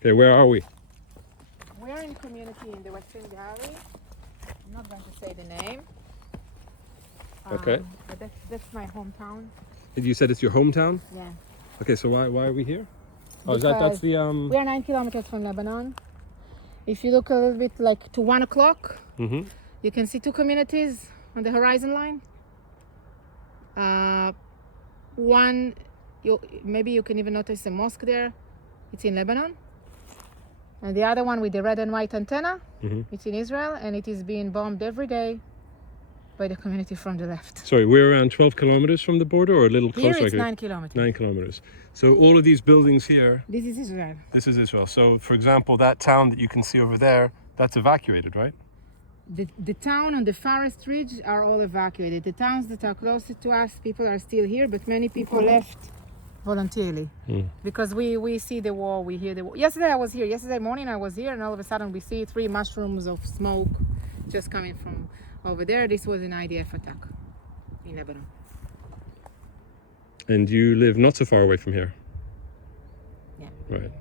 Okay, where are we? We're in community in the Western Gallery. I'm not going to say the name. Okay. But that's my hometown. You said it's your hometown? Yeah. Okay, so why are we here? Oh, that's the We are 9 kilometers from Lebanon. If you look a little bit like to 1 o'clock, you can see two communities on the horizon line. One, maybe you can even notice a mosque there. It's in Lebanon. And the other one with the red and white antenna, it's in Israel, and it is being bombed every day by the community from the left. Sorry, we're around 12 kilometers from the border, or a little closer? Here it's 9 kilometers. 9 kilometers. So all of these buildings here... This is Israel. This is Israel. So, for example, that town that you can see over there, that's evacuated, right? The town on the farthest ridge are all evacuated. The towns that are closer to us, people are still here, but many people left voluntarily. Because we see the war, we hear the war. Yesterday I was here. Yesterday morning I was here, and all of a sudden we see 3 mushrooms of smoke just coming from over there. This was an IDF attack in Lebanon. And you live not so far away from here? Yeah. Right.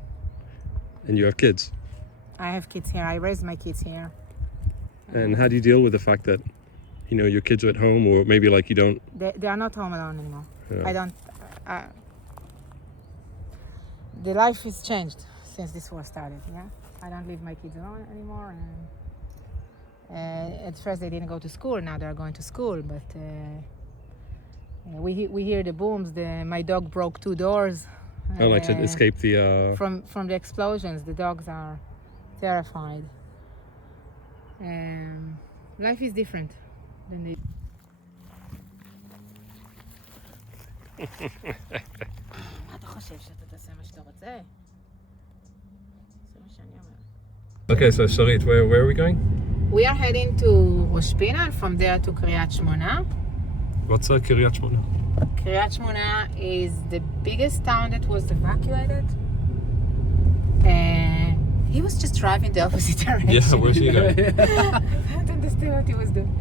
And you have kids? I have kids here. I raised my kids here. And how do you deal with the fact that, you know, your kids are at home, or maybe like you don't... They are not home alone anymore. Yeah. I don't... the life has changed since this war started, yeah? I don't leave my kids alone anymore. And at first they didn't go to school, now they're going to school, but we hear the booms. My dog broke 2 doors. I like to escape the... From the explosions. The dogs are terrified. Life is different than the... Okay, so Sarit, where are we going? We are heading to Rosh Pina, and from there to Kiryat Shmona. What's Kiryat Shmona? Kiryat Shmona is the biggest town that was evacuated. He was just driving the opposite direction. Yeah, where's he going? I don't understand what he was doing.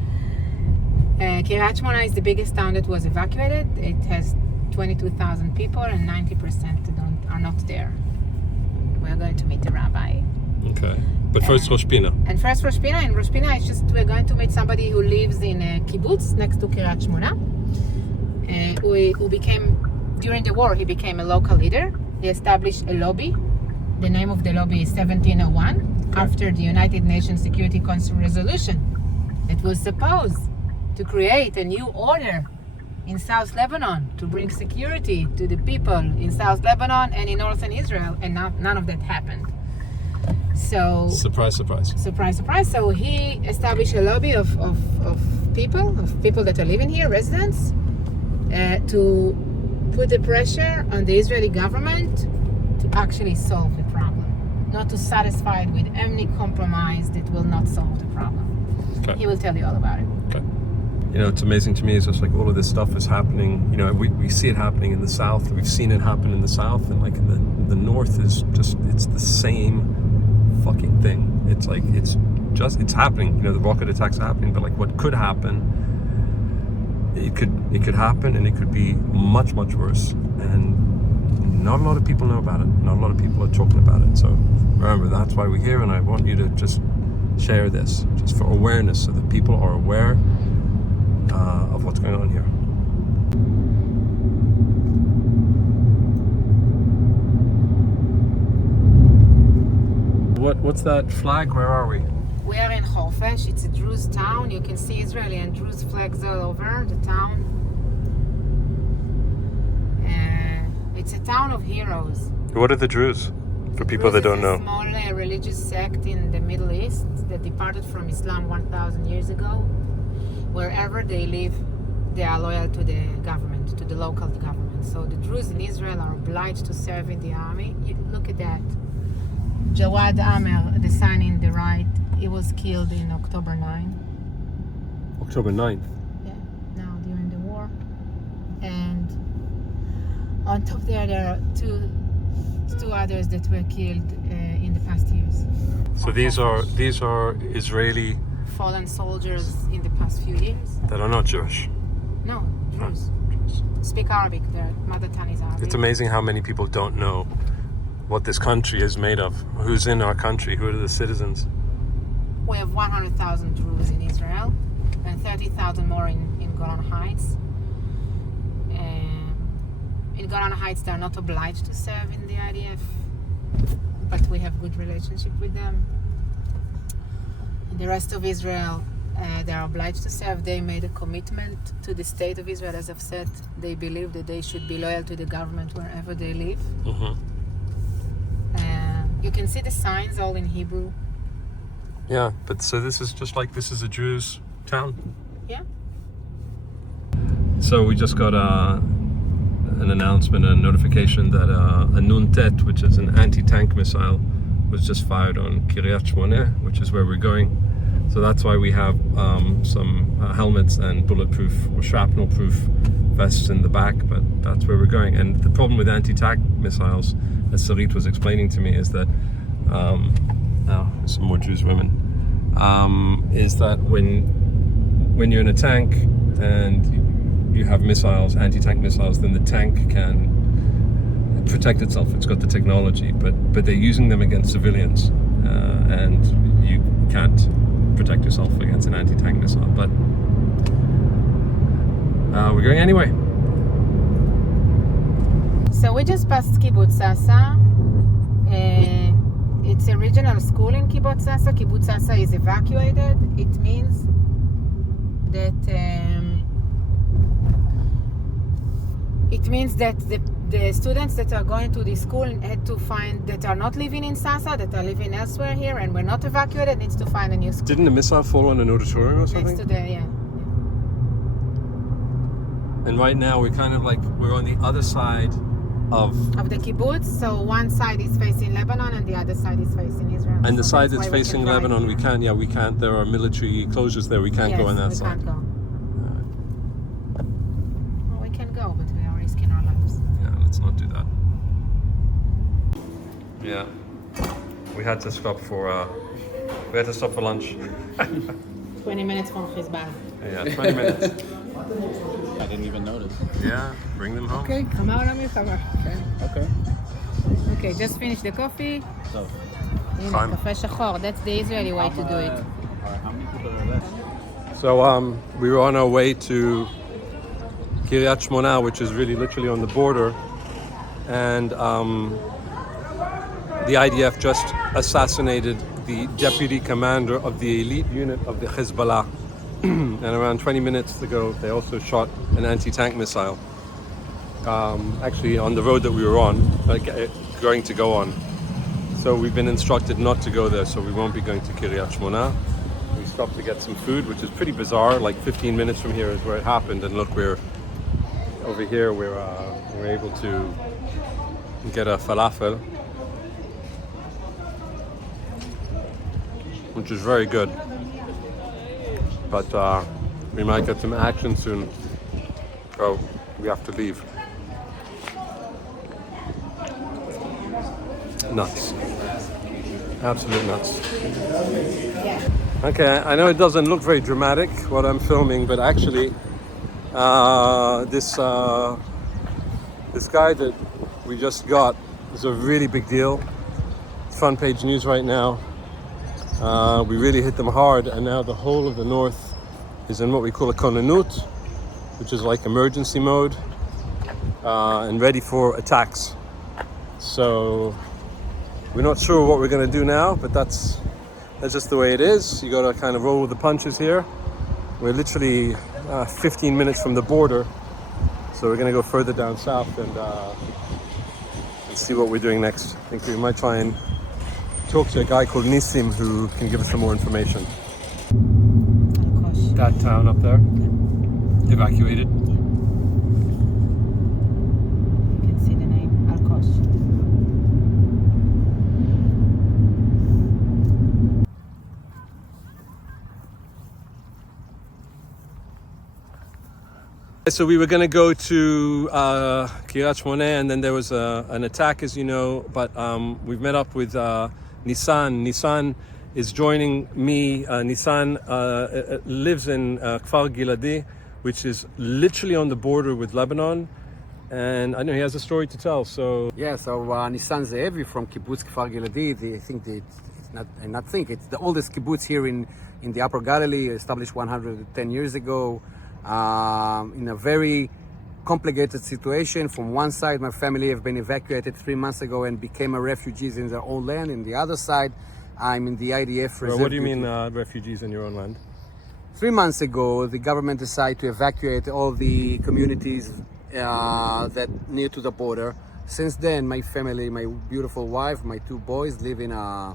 Kiryat Shmona is the biggest town that was evacuated. It has 22,000 people, and 90% are not there. We're going to meet the rabbi. Okay. But first Rosh Pina. And first Rosh Pina. And Rosh Pina is just, we're going to meet somebody who lives in a kibbutz next to Kiryat Shmona. Who became, during the war, he became a local leader. He established a lobby. The name of the lobby is 1701, after the United Nations Security Council resolution that was supposed to create a new order in South Lebanon to bring security to the people in South Lebanon and in Northern Israel, and none of that happened. So surprise, surprise. Surprise, surprise. So he established a lobby of people that are living here, residents, to put the pressure on the Israeli government to actually solve the problem, not to satisfy it with any compromise that will not solve the problem. Okay. He will tell you all about it. Okay. You know, it's amazing to me, it's just like all of this stuff is happening. You know, we see it happening in the south. We've seen it happen in the south, and like in the north is just, it's the same fucking thing. It's like, it's happening. You know, the rocket attacks are happening, but like what could happen, it could happen, and it could be much, much worse. And not a lot of people know about it. Not a lot of people are talking about it. So remember, that's why we're here, and I want you to just share this, just for awareness, so that people are aware of what's going on here. What's that flag? Where are we? We are in Khorfesh. It's a Druze town. You can see Israeli and Druze flags all over the town. It's a town of heroes. What are the Druze? For people that don't know. It's a small religious sect in the Middle East that departed from Islam 1,000 years ago. Wherever they live, they are loyal to the government, to the local government. So the Druze in Israel are obliged to serve in the army. Look at that. Jawad Amer, the son in the right, he was killed in October 9. October 9th? Yeah, now during the war. And on top there are two others that were killed in the past years. So these are Israeli fallen soldiers in the past few years. That are not Jewish? No, Jews. Speak Arabic. Their mother tongue is Arabic. It's amazing how many people don't know what this country is made of, who's in our country, who are the citizens. We have 100,000 Druze in Israel and 30,000 more in Golan Heights. In Golan Heights, they are not obliged to serve in the IDF, but we have good relationship with them. In the rest of Israel, they are obliged to serve. They made a commitment to the state of Israel. As I've said, they believe that they should be loyal to the government wherever they live. You can see the signs all in Hebrew. Yeah, but so this is just like, this is a Druze town. Yeah. So we just got an announcement, a notification that a Nun Tet, which is an anti-tank missile, was just fired on Kiryat Shmona, which is where we're going. So that's why we have some helmets and bulletproof or shrapnel-proof vests in the back, but that's where we're going. And the problem with anti-tank missiles, as Sarit was explaining to me, is that now some more Jews women, is that when you're in a tank and you have missiles, anti-tank missiles, then the tank can protect itself. It's got the technology, but they're using them against civilians, and you can't protect yourself against an anti-tank missile. But we're going anyway. So we just passed Kibbutz Sasa. It's a regional school in Kibbutz Sasa. Kibbutz Sasa is evacuated. It means that the students that are going to the school had to find, that are not living in Sasa, that are living elsewhere here and were not evacuated, needs to find a new school. Didn't a missile fall on an auditorium or something? Next to the, yeah. And right now we're kind of like, we're on the other side of the kibbutz. So one side is facing Lebanon and the other side is facing Israel. And the so side that's facing Lebanon, we can't, there are military closures there, we can't go on that side. Can't go. Well, we can go, but we are risking our lives. Yeah, let's not do that. Yeah. We had to stop for lunch. 20 minutes from Hezbollah. Yeah, 20 minutes. I didn't even notice. Yeah, bring them home. Okay, come out on me, cover. Okay. Okay, just finish the coffee. So, Time. Café shachor, that's the Israeli way to do it. Alright, how many people are left? So we were on our way to Kiryat Shmona, which is really literally on the border, and the IDF just assassinated the deputy commander of the elite unit of the Hezbollah. And around 20 minutes ago, they also shot an anti-tank missile, actually on the road that we were on, going to go on. So we've been instructed not to go there, so we won't be going to Kiryat Shmona. We stopped to get some food, which is pretty bizarre. Like 15 minutes from here is where it happened, and look, we're over here. We're able to get a falafel, which is very good. But we might get some action soon, so we have to leave. Nuts. Absolute nuts. Okay, I know it doesn't look very dramatic what I'm filming, but actually this guy that we just got is a really big deal. It's front page news right now. We really hit them hard, and now the whole of the north is in what we call a konanut, which is like emergency mode, and ready for attacks. So we're not sure what we're going to do now, but that's just the way it is. You got to kind of roll with the punches here. We're literally 15 minutes from the border, so we're going to go further down south and see what we're doing next. I think we might try and talk to a guy called Nissim who can give us some more information. That town up there, evacuated. You can see the name, Al-Kosh. So we were going to go to Kiryat Shmona, and then there was an attack, as you know, but we've met up with Nissan. Nissan is joining me. Nissan lives in Kfar Giladi, which is literally on the border with Lebanon. and I know he has a story to tell. So Yeah, so Nissan Ze'evi from Kibbutz Kfar Giladi, I think it's the oldest kibbutz here in the Upper Galilee, established 110 years ago, in a very complicated situation. From one side, my family have been evacuated 3 months ago and became refugees in their own land. In the other side, I'm in the IDF reserve. what do you duty. mean refugees in your own land? 3 months ago, the government decided to evacuate all the communities that near to the border. Since then, my family, my beautiful wife, my 2 boys live in a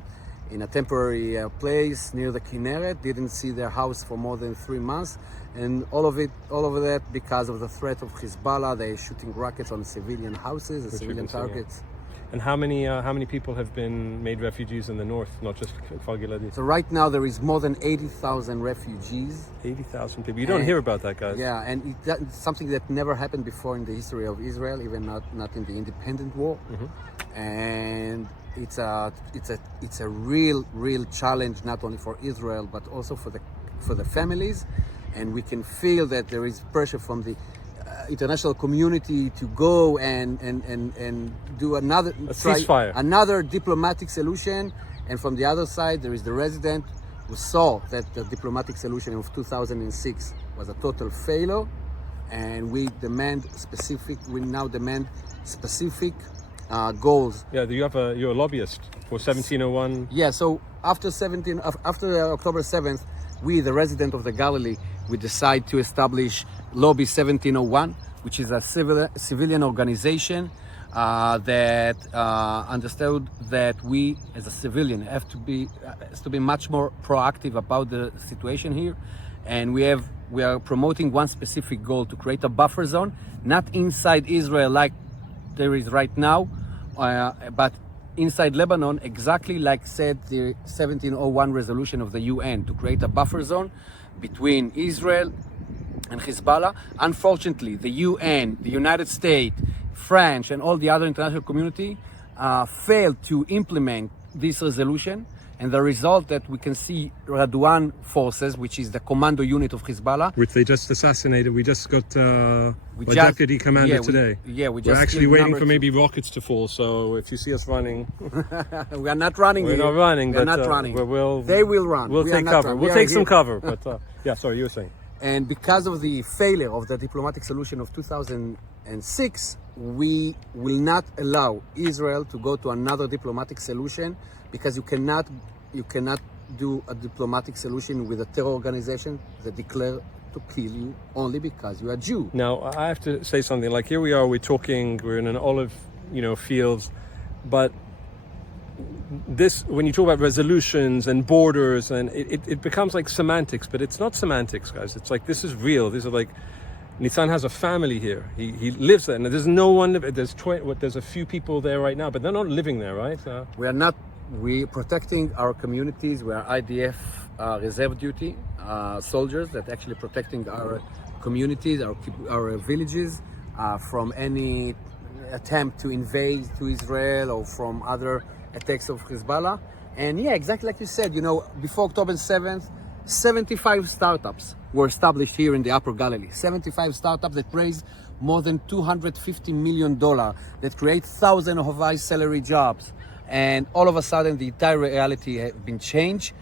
temporary place near the Kinneret. Didn't see their house for more than 3 months, and all of that because of the threat of Hezbollah. They're shooting rockets on civilian houses, Which we civilian can see, yeah. targets. And how many people have been made refugees in the north, not just Kfar Giladi? So right now there is more than 80,000 refugees. 80,000 people. You don't hear about that, guys. Yeah, and it's something that never happened before in the history of Israel, even not in the independent war. And it's a real challenge, not only for Israel but also for the families. And we can feel that there is pressure from the international community to go and do another ceasefire, another diplomatic solution. And from the other side, there is the resident who saw that the diplomatic solution of 2006 was a total failure, and we now demand specific goals. Yeah, you're a lobbyist for 1701. Yeah, so after October 7th, we, the resident of the Galilee, we decide to establish Lobby 1701, which is a civilian organization that understood that we, as a civilian, have to be much more proactive about the situation here, and we are promoting one specific goal: to create a buffer zone, not inside Israel like there is right now, but inside Lebanon, exactly like said the 1701 resolution of the UN, to create a buffer zone between Israel and Hezbollah. Unfortunately, the UN, the United States, France, and all the other international community failed to implement this resolution. And the result that we can see, Radwan forces, which is the commando unit of Hezbollah, Which they just assassinated. We just got a deputy commander today. We're actually waiting for maybe rockets to fall. So if you see us running, we are not running. We're not running. We're but, not running. They will run. We'll take cover. We'll take some cover. But yeah, sorry, you were saying. And because of the failure of the diplomatic solution of 2006, we will not allow Israel to go to another diplomatic solution, because you cannot do a diplomatic solution with a terror organization that declare to kill you only because you are Jew. Now, I have to say something. Like, here we are, we're in an olive, fields, but this, when you talk about resolutions and borders, and it becomes like semantics, but it's not semantics, guys. It's like, this is real. These are like, Nissan has a family here. He lives there, and there's no one. There's a few people there right now, but they're not living there, right? We're protecting our communities. We are IDF reserve duty soldiers that actually protecting our communities, our villages from any attempt to invade to Israel or from other attacks of Hezbollah. And yeah, exactly like you said, before October 7th, 75 startups were established here in the Upper Galilee. 75 startups that raised more than $250 million, that create thousands of high salary jobs. And all of a sudden, the entire reality has been changed.